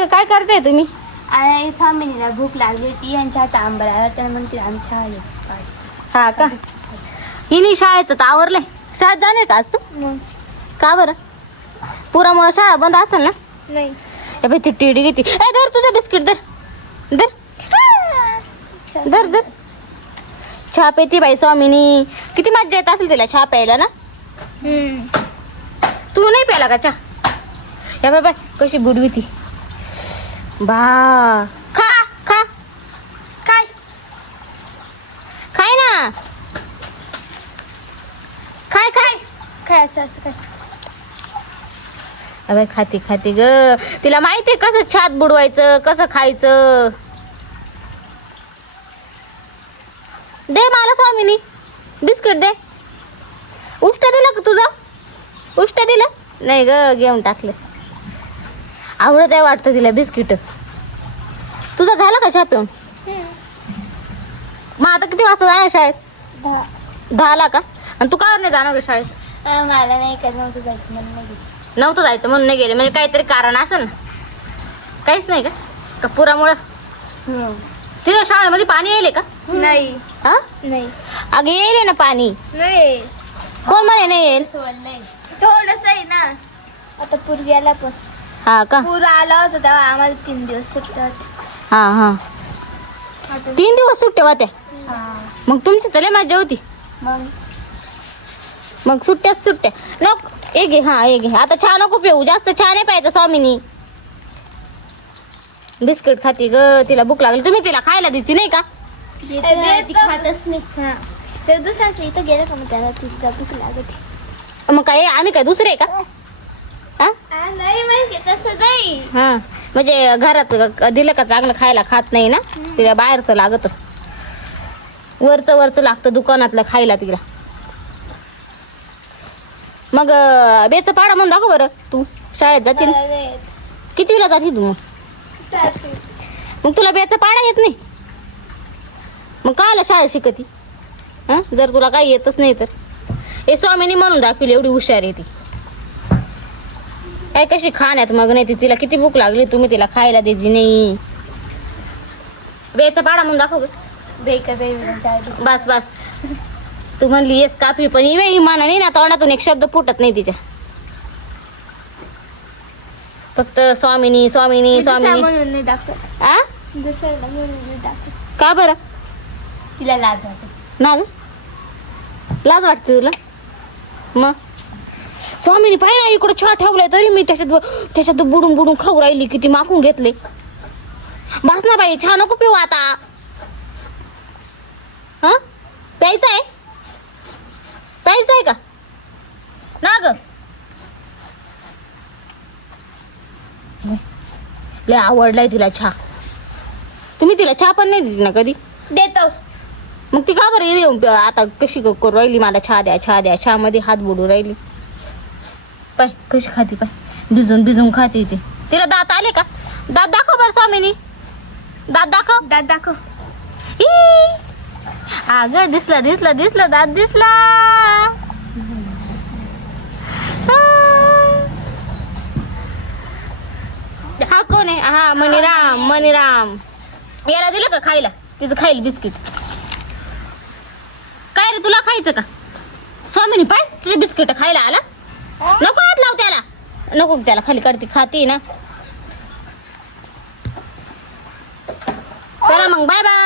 का काय करताय तुम्ही? आणि स्वामिनीला भूक लागली होती आणि चहाचा आंबा आला होता म्हणून तिला आमच्या आले पास. हा का? हिनी शाळेचं तर आवरलंय. शाळेत जाणार का आज तू? मग का बरं? पुरामुळे शाळा बंद असेल ना? नाही ए बाई ती टिडी घेती. ए धर तुझं बिस्किट धर. धर धर धर. चहा पेती बाई स्वामिनी. किती मज्जा येत असेल तिला चहा प्यायला ना? तू नाही प्याला का चहा? या बाय बाय कशी बुडवी ती. बा खा खा काय खाय ना. खाय खाय. काय असं असं काय अबे खाती खाती ग. तिला माहितीये कसं छात बुडवायचं कसं खायचं. दे मला स्वामिनी बिस्किट दे. उष्ट दिलं का तुझं? उष्ट दिलं नाही ग घेऊन टाकलं. आवडत आहे वाटतं तिला बिस्किट. तुझा झाला का चहा पिऊन? मग आता किती वाजता जाणार शाळेत? 10ला का? आणि तू का नाही जाणार का शाळेत? मला नाही का नव्हतं जायचं म्हणून नाही गेली. नव्हतं जायचं म्हणून नाही गेले म्हणजे काहीतरी कारण असेल ना? काहीच नाही का पुरामुळं? तिथं शाळेमध्ये पाणी येईल का? नाही हा नाही अगं येईल ना पाणी. नाही कोण म्हणे नाही येईल? थोडस आहे ना. आता पूर गेला पण हा का? पूर आला होता तेव्हा आम्हाला 3 दिवस सुट्ट्या होत्या. हा हा 3 दिवस सुट्ट्या होत्या. मग तुमची तर लय मजा होती. मग सुट्ट्याच सुट्ट्या. नको एक घे. हा एक घे. आता चहा नको पिऊ जास्त. चहा नाही प्यायचा स्वामिनी. बिस्किट खाती ग. तिला भूक लागली. तुम्ही तिला खायला द्यायची नाही का? ती खातच नाही. ते दुसऱ्याचं इथं गेलं का मग त्याला तिला भूक लागत. मग काय आम्ही काय दुसरे का? हा नाही माहिती तसं नाही. हा म्हणजे घरात दिलं का चांगलं खायला खात नाही ना. तिला बाहेरचं लागत. वरचं लागतं दुकानातलं खायला तिला. मग बेचं पाडा म्हणून दाखव बरं. तू शाळेत जाते ना? कितीला जाते तू? मग तुला बेचा पाडा येत नाही? मग कायला शाळेत शिकती? हा जर तुला काही येतच नाही तर. हे स्वामीनी म्हणून दाखवली एवढी हुशार आहे ती. काय कशी खाण्यात मग नाही ती. तिला किती भूक लागली तुम्ही तिला खायला देते नाही. बेचा पाडा म्हणून दाखव. बस बस. तू म्हणली येस काफी पण इमानाने ना तोंडातून एक शब्द फुटत नाही तिच्या. फक्त स्वामिनी स्वामिनी स्वामिनी म्हणून नाही दाखवत. आ दुसऱ्याला म्हणून नाही दाखवत. का बरं? तिला लाज वाटते. ना ग लाज वाटते तुला? मग स्वामीनी पाहिजे ना इकडं चहा ठेवलाय तरी मी त्याच्यात बुडून बुडून खाऊ राहिली. किती माकून घेतले. बस ना बाई चहा नको पिऊ आता. हा प्यायचं आहे? प्यायचं आहे का ना ग? लय आवडलाय तिला चहा. तुम्ही तिला चहा पण नाही दिली ना कधी? देतो. मग ती का बरं येऊन आता कशी करू राहिली मला चहा द्या चहा द्या. चहा मध्ये हात बुडू राहिली. पाय कशी खाती पाय. भिजून भिजून खाते ती. तिला दात आले का? दात दाखव बरं स्वामिनी. दात दाखव. दात दाखव. अगं दिसला दिसला दिसला दात दिसला. हा कोण आहे? हा मणिराम मणिराम. याला दिलं का खायला? तिचं खाईल बिस्किट. काय रे तुला खायचं का? स्वामिनी पाय तुझे बिस्किट खायला आला. नको हात लाव त्याला. नको त्याला खाली काढते खाते ना. चला मग बाय बाय.